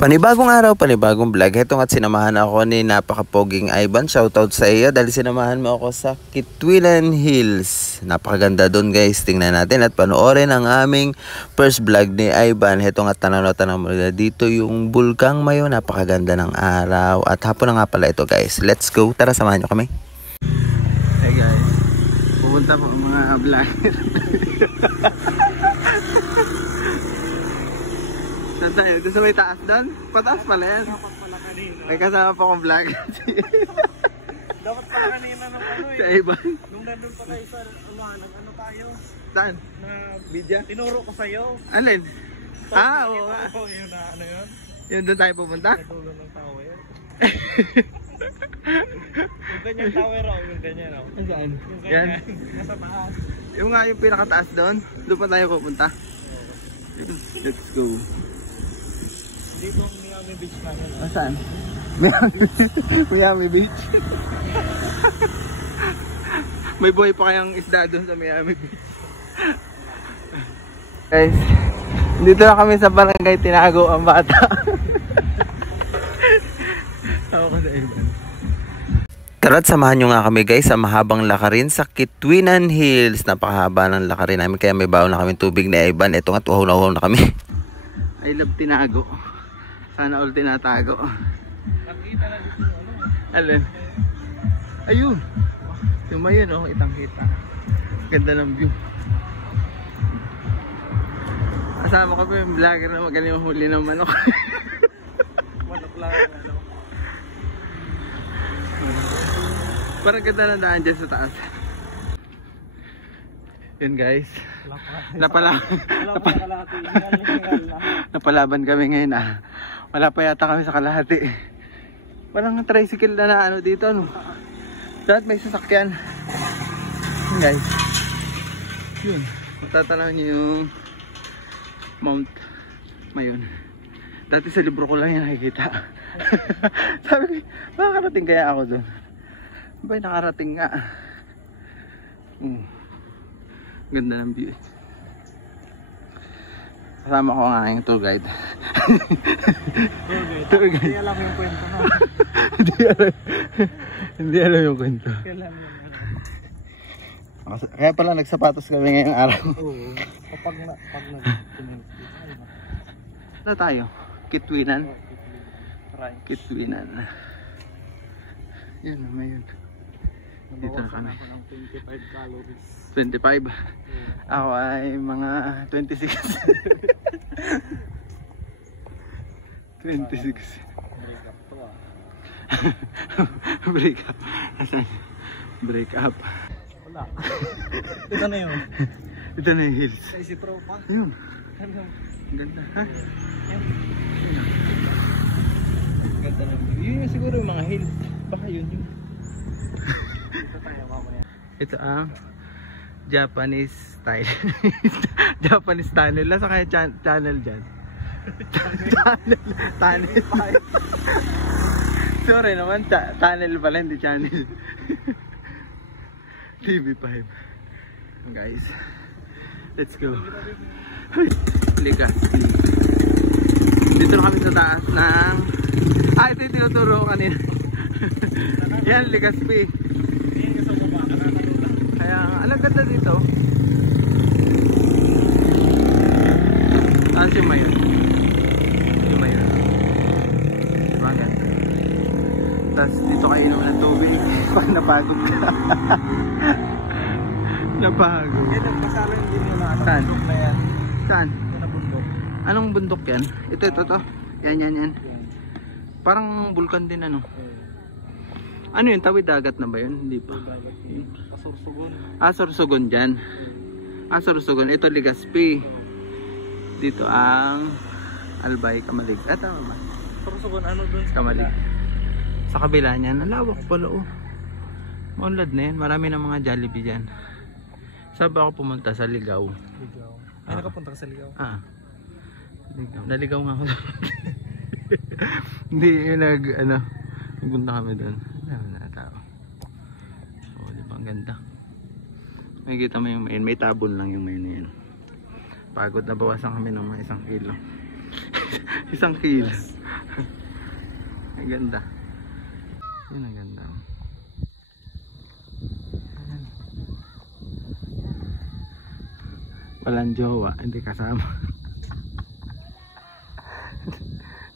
Panibagong araw, panibagong vlog. Ito nga't sinamahan ako ni napakapoging Ivan. Shoutout sa iyo dahil sinamahan mo ako sa Kitwilan Hills. Napakaganda doon guys. Tingnan natin at panoorin ang aming first vlog ni Ivan. Ito nga't tanaw mo dito yung Bulkang Mayo. Napakaganda ng araw. At hapon na nga pala ito guys. Let's go. Tara, samahan nyo kami. Hey guys. Pupunta po mga vlogger. Saan tayo? Doon sa may taas doon? Pataas pala yan. Dapat pala kanina. May kasama pa akong vlog. Dapat pala kanina ng ano eh. Sa Ivan. Nung nandun pa tayo sa ano tayo. Saan? Na Vidya? tinuro ko sa'yo. Alin? Oo nga. Oo, yun na ano yun. Yun doon tayo pupunta? Sa dulo ng tower. Yung ganyang tower o, yung ganyan o. Saan? Yung Yan. ganyan. Nasa taas. Yung nga yung pinakataas doon. Doon pa tayo pupunta. Let's go. Dito ang Miami Beach na yun. Saan? Miami Beach. May buhay pa kayang isda doon sa Miami Beach. Guys, dito na kami sa barangay Tinago ang Bata. Ako ko sa Ivan. Tara't samahan nyo nga kami guys sa mahabang lakarin sa Kitwilan Hills. Napakahaba ng lakarin namin kaya may baon na kami tubig ni Ivan. Ito nga, uhaw na kami. I love Tinago. Sana all tinatago. Nakita na dito ano. Alin? Ayun. Yung may yun, oh, itang kita. Ganda ng view. Kasama ko pa yung vlogger na magaling mahuli ng manok. Manok lang ano. Parang ganda na daan dyan sa taas. Yun guys. Napalaban kami ngayon ah. Wala pa yata kami sa kalahati. Walang tricycle na ano dito no. Dapat may sasakyan. Yun guys. Yun. Matatanaw nyo yung Mount Mayon. Dati sa libro ko lang yan nakikita. Sabi ko, makakarating kaya ako doon? Abay, nakarating nga. Ganda ng view. Kasama ko ang aking tour guide. Tour guide. Hindi alam yung kwento na. Hindi alam yung kwento. Kaya pala nagsapatos kami ngayong araw. Oo. Kapag Ano tayo? Kitwilan? Kitwilan. Yan naman yun. Dito na kami. 25 calories. 25. Ako ay mga 26. 26. Break up to ah. Break up. Break up. Wala. Ito na yun. Ito na yung hills. Sa isi tropa. Ayun. Ano? Ganda. Ha? Yan. Ganda na. Yun yung siguro yung mga hills. Baka yun yun. Ito tayo mamaya. Ito ang Japanese style. Japanese tunnel. Nasa kaya channel dyan? Tunnel. Sorry naman, tunnel pala, hindi channel. TV5. Guys, let's go. Legazpi. Dito na kami sa taas ng ito yung tinuturo ko kanina. Yan, Legazpi. Yan yung sa baba. Kaya alam ganda dito. Saan si Mayon? Si Mayon. Diba ganda? Tapos dito kayo inom ng tubig pag napagod ka. Napagod. Yan, nagpasalan din yung ano. Saan? Na yan. Saan? Yan ang bundok. Anong bundok yan? Ito to. Yan. Yan. Parang bulkan din ano. Ano yun? Tawid dagat na ba yun? Hindi pa. Kasursugon. Sorsogon dyan. Sorsogon. Ito Legazpi. Dito ang Albay, Kamalig. Tama ba? Kasursugon ano dun? Kamalig. Sa kabila niyan. Alawak pala oh. Maunlad na yan. Marami na mga Jollibee dyan. Sabi ako pumunta sa Ligaw. Ligaw. Ay, nakapunta ka sa Ligaw? Ligaw. Naligaw nga ako doon. Hindi yung nagpunta kami doon. Wala na tao. Oh, di ba ang ganda. Makikita mo yung main, may tabon lang yung main na yan. Pagod na bawasan kami ng mga 1 kilo. 1 kilo. Ang ganda. Yun ang ganda. Ayan. Walang jowa, hindi kasama.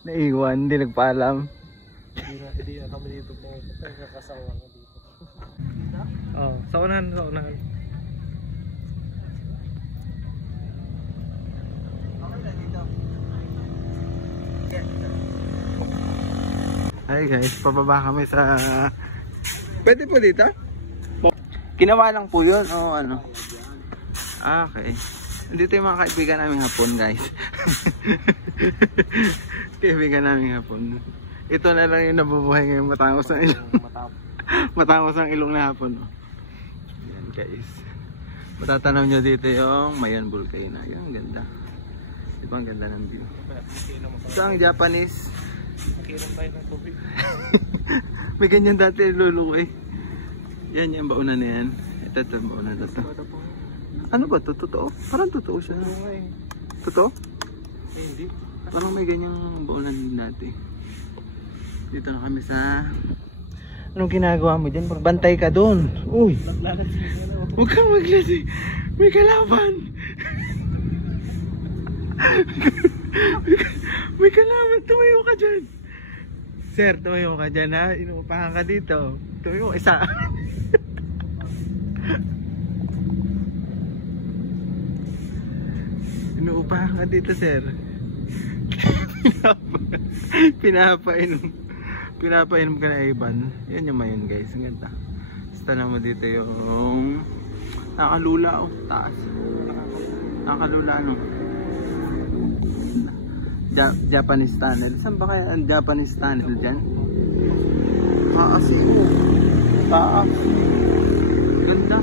Naiwan, hindi nagpaalam. Hindi na kami dito po. Nagkakasawa ko dito. Oh, sa unahan, sa unahan. Hi guys, pababa kami sa... Pwede po dito? Ginawa lang po yun o ano? Ah, okay. Dito yung mga kaibigan namin hapon guys. Kaibigan namin hapon. Ito na lang yung nabubuhay ngayon, matangos ng ilong. Matangos ang ilong na hapon. Yan guys. Matatanaw nyo dito yung Mayon Volcano. Yan, ganda. Diba ang ganda ng view? Ito ang Japanese. Makinom tayo ng tubig. May ganyan dati lulu eh. Yan yung baunan na yan. Ito baunan na ito. Ano ba ito? Totoo? Parang totoo siya. Totoo? Hindi. Parang may ganyang baunan dati. Dito na kami sa... Anong ginagawa mo dyan? Bantay ka doon. Uy! Huwag kang maglasi. May kalaban. May kalaban. Tumayo ka dyan. Sir, tumayo ka dyan ha. Inuupahan ka dito. Tumayo isa. Inuupahan ka dito, sir. Pinapainom ka na Ivan. Yan yung Mayon guys. Ang ganda. Basta naman dito yung nakalula oh. Taas. Nakalula ano. Japanese tunnel. Saan ba kaya ang Japanese tunnel dyan? Kaasi oh. Taas. Ganda.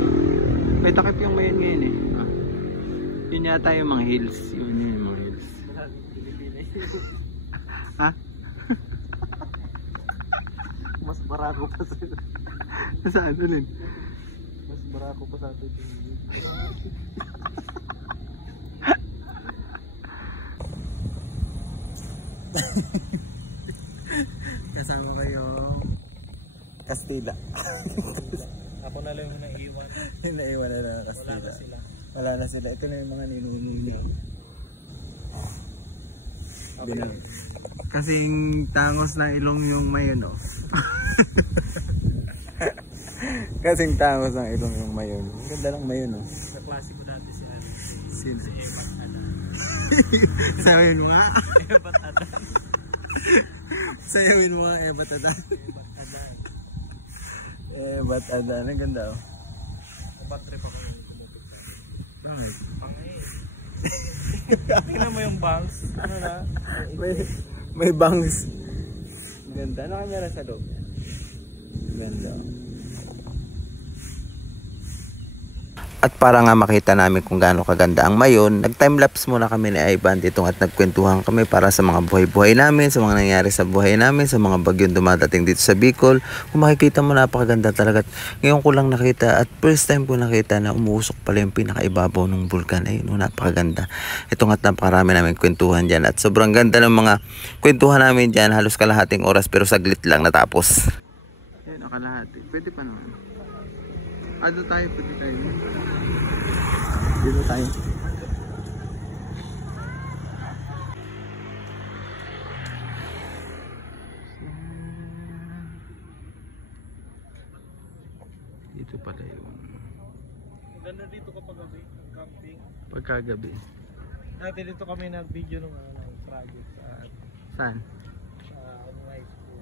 May takip yung Mayon ngayon eh. Yun yata yung mga hills. Yun yung mga hills. Ha? Mas barako pa sa ito. Saan ulit? Mas barako pa sa ito. Kasama kayo Kastila. Ako na lang yung naiiwan. Yung naiwan na lang Kastila. Wala na sila. Wala na sila. Ito na yung mga ninunili. Okay. Kasing tangos na ilong yung Mayon oh. Kasing tangos ng ilong yung Mayon. Ganda ng Mayon oh. Sa klase ko dati si ano, Sino? si Ebat Adan. Sayawin mo nga. Ebat Adan. Sayawin mo nga Ebat Adan. Ebat Adan. Ebat Adan. Ang ganda oh. Ebat trip ako yung kumupit. Bakit? Pangay. Tingnan mo yung bangs. Ano na? May bangs. Ganda. Ano kanya sa loob? Ganda. At para nga makita namin kung gaano kaganda ang Mayon, nag-timelapse muna kami ni Ivan dito at nagkwentuhan kami para sa mga buhay-buhay namin, sa mga nangyari sa buhay namin, sa mga bagyong dumadating dito sa Bicol. Kung makikita mo, napakaganda talaga. Ngayon ko lang nakita at first time ko nakita na umuusok pala yung pinakaibabaw ng bulkan. Ay, no, napakaganda. Ito nga't napakarami namin kwentuhan dyan at sobrang ganda ng mga kwentuhan namin dyan. Halos kalahating oras pero saglit lang natapos. Yan, kalahati. Pwede pa naman. Ano tayo? Pwede tayo. Dito tayo. Dito pala yung Ganda dito kapag gabi, camping. pagkagabi. Dati dito kami nag-video nung ano, project sa Saan? high school.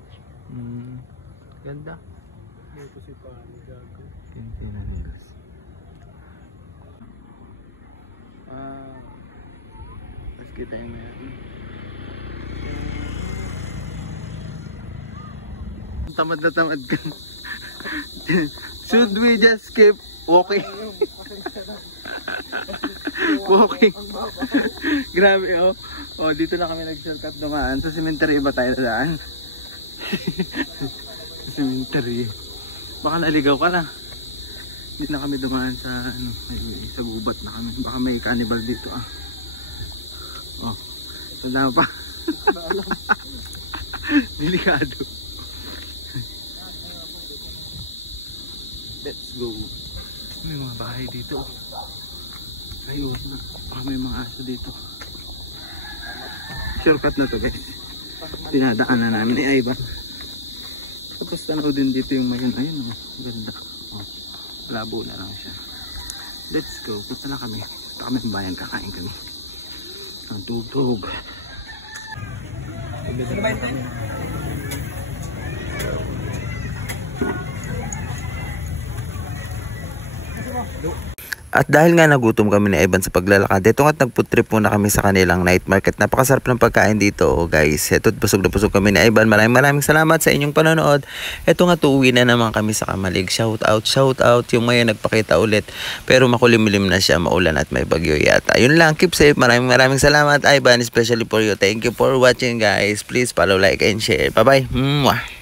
Ganda. Dito si Pani Gago. Quintina Hills. Tapos kita yung meron. Tamad na tamad ka. Should we just keep walking? Walking. Grabe oh. Oh, dito na kami nag-shortcut dumaan. Sa cemetery ba tayo daan? Sa cemetery. Baka naligaw ka na. Hindi na kami dumaan sa ano, sa gubat na kami. Baka may cannibal dito ah. Oh. Tanda pa. Delikado. Let's go. May mga bahay dito. Ayun na. May mga aso dito. Shortcut na to guys. Dinadaanan namin ni Ivan. Tapos tanaw din dito yung mayon. Ayun oh. Ganda. Oh. Labo na lang siya. Let's go. Punta na kami. Punta kami ng bayan. Kakain kami. Ang tugtog. At dahil nga nagutom kami ni Ivan sa paglalakad, ito nga't nagfood trip muna kami sa kanilang night market. Napakasarap ng pagkain dito guys. Ito busog na busog kami ni Ivan. Maraming salamat sa inyong panonood. Ito nga uuwi na naman kami sa Kamalig. Shout out. Yung ngayon nagpakita ulit. Pero makulimlim na siya, maulan at may bagyo yata. Yun lang, keep safe. Maraming salamat Ivan, especially for you. Thank you for watching guys. Please follow, like and share. Bye bye. Mwah.